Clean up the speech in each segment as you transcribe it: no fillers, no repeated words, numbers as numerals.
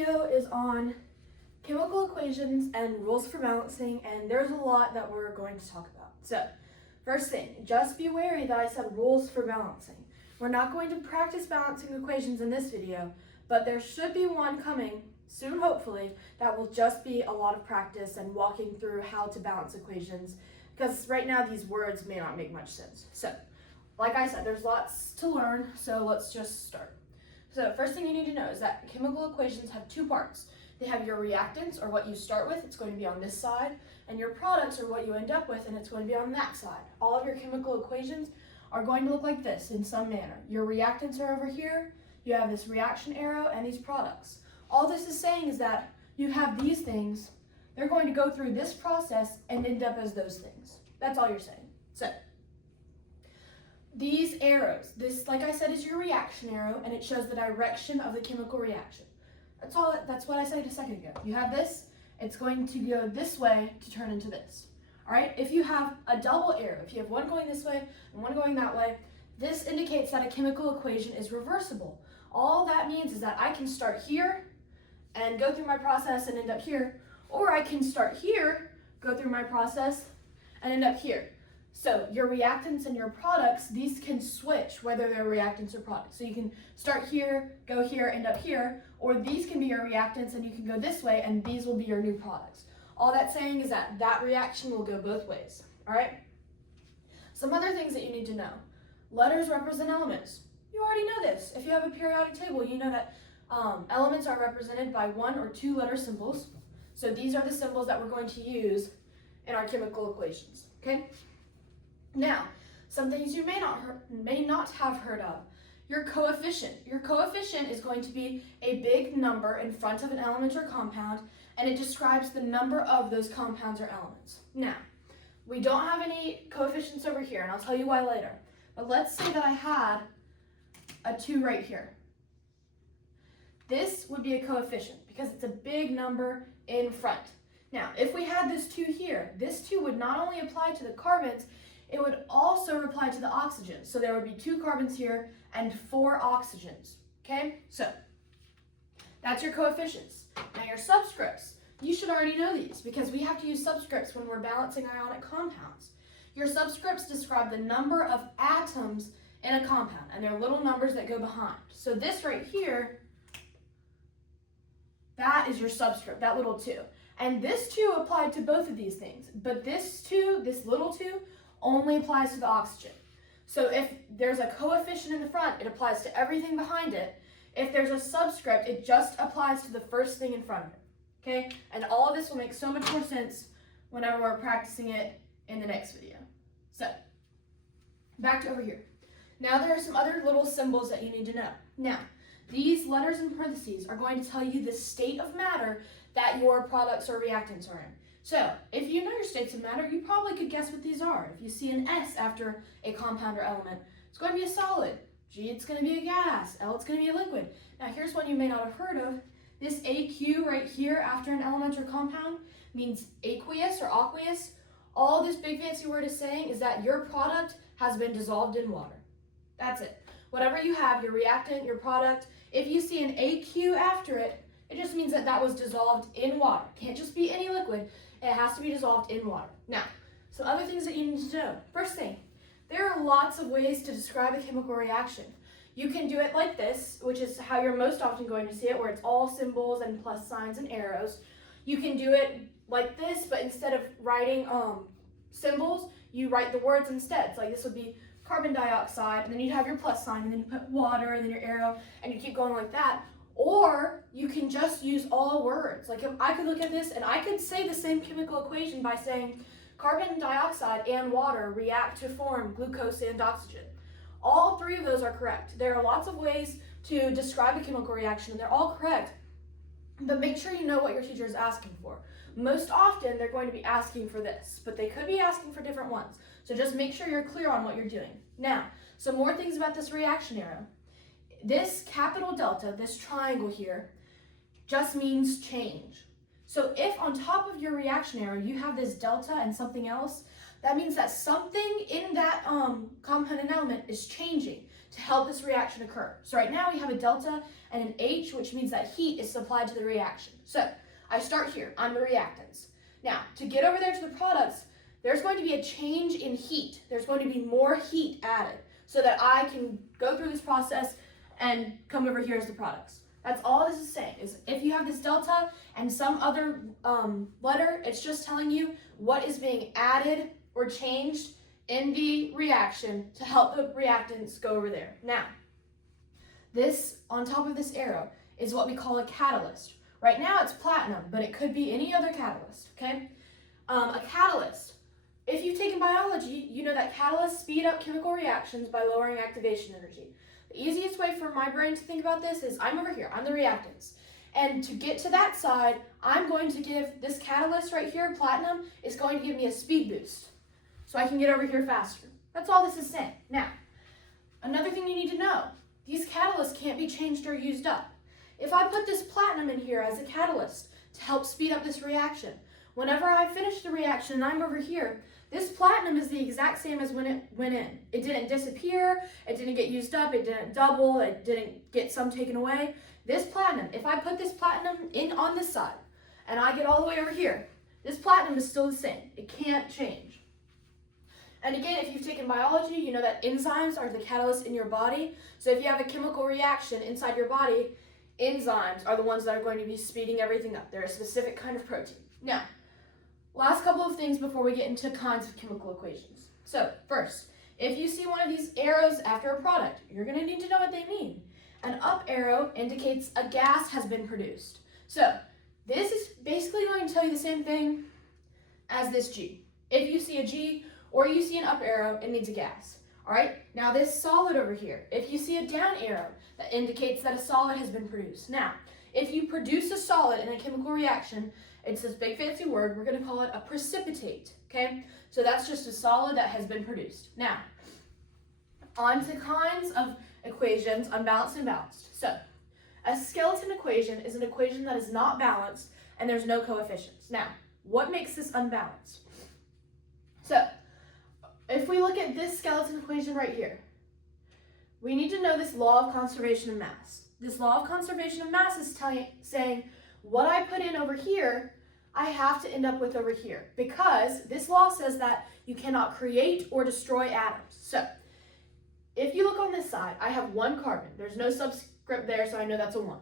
video is on chemical equations and rules for balancing, and there's a lot that we're going to talk about. So, first thing, just be wary that I said rules for balancing. We're not going to practice balancing equations in this video, but there should be one coming soon, hopefully, that will just be a lot of practice and walking through how to balance equations, because right now these words may not make much sense. So, like I said, there's lots to learn, so let's just start. So first thing you need to know is that chemical equations have two parts. They have your reactants, or what you start with, it's going to be on this side, and your products, or what you end up with, and it's going to be on that side. All of your chemical equations are going to look like this in some manner. Your reactants are over here, you have this reaction arrow, and these products. All this is saying is that you have these things, they're going to go through this process and end up as those things. That's all you're saying. So, these arrows, this, like I said, is your reaction arrow, and it shows the direction of the chemical reaction. That's what I said a second ago. You have this, it's going to go this way to turn into this. All right, if you have a double arrow, if you have one going this way and one going that way, this indicates that a chemical equation is reversible. All that means is that I can start here and go through my process and end up here, or I can start here, go through my process, and end up here. So your reactants and your products, these can switch whether they're reactants or products. So you can start here, go here, end up here, or these can be your reactants and you can go this way and these will be your new products. All that's saying is that that reaction will go both ways, all right? Some other things that you need to know. Letters represent elements. You already know this. If you have a periodic table, you know that elements are represented by 1 or 2 letter symbols. So these are the symbols that we're going to use in our chemical equations, okay? Now, some things you may not have heard of. Your coefficient. Your coefficient is going to be a big number in front of an element or compound, and it describes the number of those compounds or elements. Now, we don't have any coefficients over here, and I'll tell you why later. But let's say that I had a 2 right here. This would be a coefficient because it's a big number in front. Now, if we had this 2 here, this 2 would not only apply to the carbons, it would also apply to the oxygens. So there would be 2 carbons here and 4 oxygens, okay? So that's your coefficients. Now your subscripts, you should already know these because we have to use subscripts when we're balancing ionic compounds. Your subscripts describe the number of atoms in a compound, and they're little numbers that go behind. So this right here, that is your subscript, that little 2. And this 2 applied to both of these things, but this 2, this little 2, only applies to the oxygen. So if there's a coefficient in the front, it applies to everything behind it. If there's a subscript, it just applies to the first thing in front of it, okay? And all of this will make so much more sense whenever we're practicing it in the next video. So, back to over here. Now there are some other little symbols that you need to know. Now, these letters in parentheses are going to tell you the state of matter that your products or reactants are in. So, if you know your states of matter, you probably could guess what these are. If you see an S after a compound or element, it's going to be a solid. G, it's going to be a gas. L, it's going to be a liquid. Now, here's one you may not have heard of. This AQ right here after an element or compound means aqueous or aqueous. All this big fancy word is saying is that your product has been dissolved in water. That's it. Whatever you have, your reactant, your product, if you see an AQ after it, it just means that that was dissolved in water. Can't just be any liquid. It has to be dissolved in water. Now, some other things that you need to know. First thing, there are lots of ways to describe a chemical reaction. You can do it like this, which is how you're most often going to see it, where it's all symbols and plus signs and arrows. You can do it like this, but instead of writing symbols, you write the words instead. So like this would be carbon dioxide, and then you'd have your plus sign, and then you put water, and then your arrow, and you keep going like that. Or you can just use all words. Like if I could look at this and I could say the same chemical equation by saying carbon dioxide and water react to form glucose and oxygen. All 3 of those are correct. There are lots of ways to describe a chemical reaction and they're all correct, but make sure you know what your teacher is asking for. Most often they're going to be asking for this, but they could be asking for different ones. So just make sure you're clear on what you're doing. Now, some more things about this reaction arrow. This capital delta, this triangle here, just means change. So if on top of your reaction arrow you have this delta and something else, that means that something in that compound and element is changing. to help this reaction occur. So right now we have a delta and an H, which means that heat is supplied to the reaction. So I start here, I'm the reactants. Now, to get over there to the products, there's going to be a change in heat. There's going to be more heat added so that I can go through this process and come over here as the products. That's all this is saying, is if you have this delta and some other letter, it's just telling you what is being added or changed in the reaction to help the reactants go over there. Now, this, on top of this arrow, is what we call a catalyst. Right now it's platinum, but it could be any other catalyst, okay? A catalyst, if you've taken biology, you know that catalysts speed up chemical reactions by lowering activation energy. The easiest way for my brain to think about this is I'm over here, I'm the reactants. And to get to that side, I'm going to give this catalyst right here, platinum, is going to give me a speed boost. So I can get over here faster. That's all this is saying. Now, another thing you need to know, these catalysts can't be changed or used up. If I put this platinum in here as a catalyst to help speed up this reaction, whenever I finish the reaction and I'm over here, this platinum is the exact same as when it went in. It didn't disappear, it didn't get used up, it didn't double, it didn't get some taken away. This platinum, if I put this platinum in on this side and I get all the way over here, this platinum is still the same. It can't change. And again, if you've taken biology, you know that enzymes are the catalysts in your body. So if you have a chemical reaction inside your body, enzymes are the ones that are going to be speeding everything up. They're a specific kind of protein. Now, last couple of things before we get into kinds of chemical equations. So first, if you see one of these arrows after a product, you're going to need to know what they mean. An up arrow indicates a gas has been produced. So this is basically going to tell you the same thing as this G. If you see a G or you see an up arrow, it means a gas. All right, now this solid over here, if you see a down arrow, that indicates that a solid has been produced. Now, if you produce a solid in a chemical reaction, it's this big fancy word, we're gonna call it a precipitate, okay? So that's just a solid that has been produced. Now, on to kinds of equations, unbalanced and balanced. So, a skeleton equation is an equation that is not balanced and there's no coefficients. Now, what makes this unbalanced? So, if we look at this skeleton equation right here, we need to know this law of conservation of mass. This law of conservation of mass is saying what I put in over here, I have to end up with over here, because this law says that you cannot create or destroy atoms. So if you look on this side, I have one carbon. There's no subscript there, so I know that's a 1.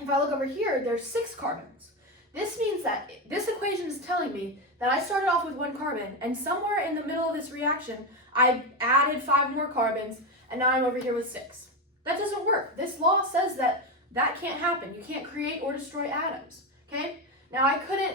If I look over here, there's 6 carbons. This means that this equation is telling me that I started off with 1 carbon, and somewhere in the middle of this reaction, I added 5 more carbons, and now I'm over here with 6. That doesn't work. This law says that that can't happen. You can't create or destroy atoms, okay? Now, I couldn't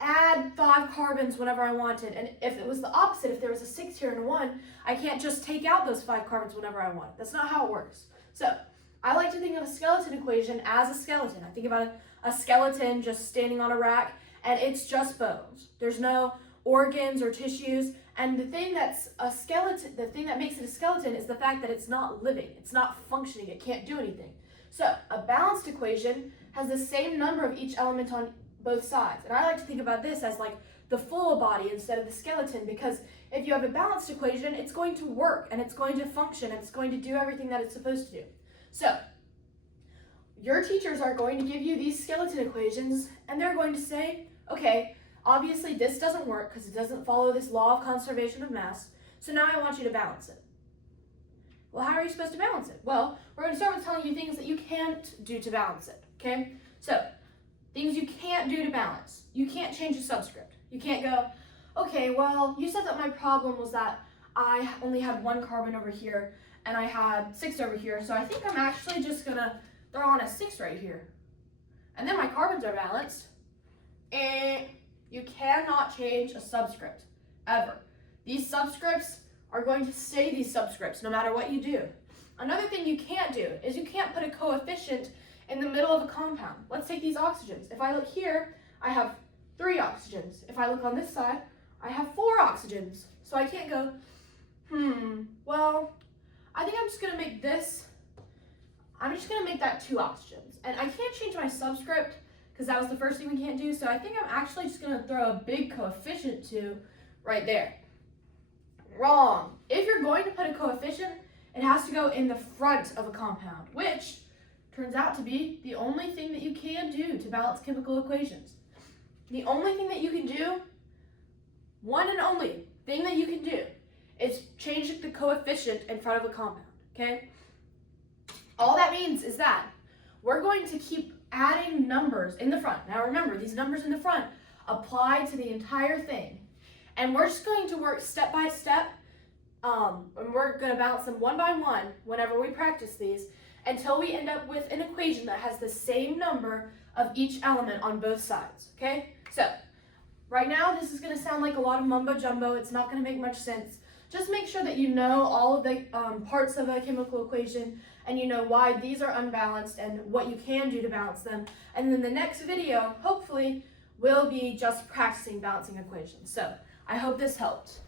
add 5 carbons whenever I wanted, and if it was the opposite, if there was a 6 here and a 1, I can't just take out those 5 carbons whenever I want. That's not how it works. So, I like to think of a skeleton equation as a skeleton. I think about a skeleton just standing on a rack, and it's just bones. There's no organs or tissues, and the thing that's a skeleton, the thing that makes it a skeleton is the fact that it's not living, it's not functioning, it can't do anything. So a balanced equation has the same number of each element on both sides, and I like to think about this as like the full body instead of the skeleton, because if you have a balanced equation, it's going to work, and it's going to function, and it's going to do everything that it's supposed to do. So your teachers are going to give you these skeleton equations, and they're going to say, okay, obviously this doesn't work because it doesn't follow this law of conservation of mass, so now I want you to balance it. Well, how are you supposed to balance it? Well, we're going to start with telling you things that you can't do to balance it, okay? So, things you can't do to balance. You can't change a subscript. You can't go, okay, well, you said that my problem was that I only had 1 carbon over here, and I had 6 over here, so I think I'm actually just going to throw on a 6 right here. And then my carbons are balanced. And you cannot change a subscript, ever. These subscripts are going to stay these subscripts no matter what you do. Another thing you can't do is you can't put a coefficient in the middle of a compound. Let's take these oxygens. If I look here, I have 3 oxygens. If I look on this side, I have 4 oxygens. So I can't go, well, I think I'm just going to make this, I'm just going to make that 2 oxygens. And I can't change my subscript because that was the first thing we can't do. So I think I'm actually just going to throw a big coefficient 2 right there. Wrong. If you're going to put a coefficient, it has to go in the front of a compound, which turns out to be the only thing that you can do to balance chemical equations. The only thing that you can do, one and only thing that you can do, is change the coefficient in front of a compound, okay? All that means is that we're going to keep adding numbers in the front. Now remember, these numbers in the front apply to the entire thing. And we're just going to work step by step, and we're going to balance them one by one whenever we practice these until we end up with an equation that has the same number of each element on both sides, okay? So, right now this is going to sound like a lot of mumbo jumbo. It's not going to make much sense. Just make sure that you know all of the parts of a chemical equation and you know why these are unbalanced and what you can do to balance them. And then the next video, hopefully, will be just practicing balancing equations. So, I hope this helped.